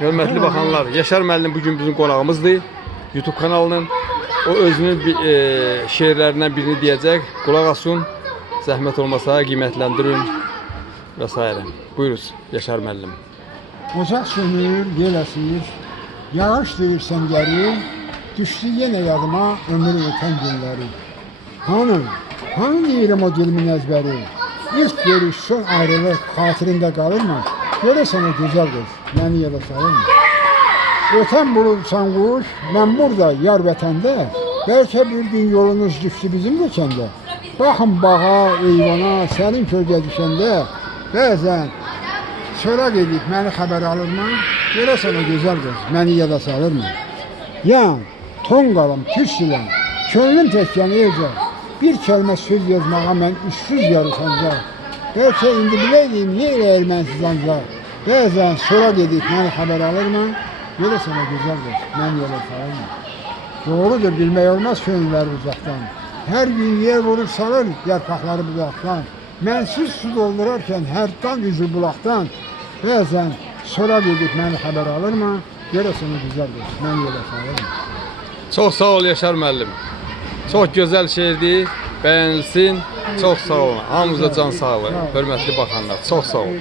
Hörmətli baxanlar, Yaşar müəllim bugün bizim qonağımızdır. YouTube kanalının o özünün şeirlərindən birini deyəcək. Qulaq asın. Zəhmət olmasa qiymətləndirin və s. Buyuruz Yaşar müəllim. Ocaq sönür, yel əsir, yağış deyir səngəri, düşdü yenə yadıma ömür ötən günləri. Hanı deyirəm o dilimin əzbəri, ilk görüş, son ayrılıq xatirində qalırmı? Görəsən o gözəl qız, məni yola salırmı? Ötən bulursan quş, mən burada, yar vətəndə, bəlkə bir gün yolunuz düşdü bizim dökəndə. Baxın bağa, eyvana, sərin kölgə düşəndə, bəzən soraq edib məni xəbər alırmı? Görəsən o gözəl qız, məni yola salırmı? Yan, ton qalım, türsüləm, könlüm təkkən elcə, bir kəlmə söz yazmağa mən üssüz yarışancaq. Bəlkə indi biləydim, niyə eləyir mənsiz ancaq? Bəzən soraq edib məni xəbər alırmı? Görəsən o gözəl qız, məni yola salırmı? Doğrudur, bilmək olmaz könülləri uzaqdan. Hər gün yer vurur salır yarpaqları budaqdan. Mənsiz su doldurarkən hərdən üzü bulaqdan. Bəzən soraq edib məni xəbər alırmı? Görəsən o gözəl qız, məni yola salırmı? Çox sağ ol Yaşar müəllim. Çox gözəl şeirdir. Bəyənilsin. Çox sağ olun. Hamınıza can sağlığı. Hörmətli baxanlar. Çox sağ olun.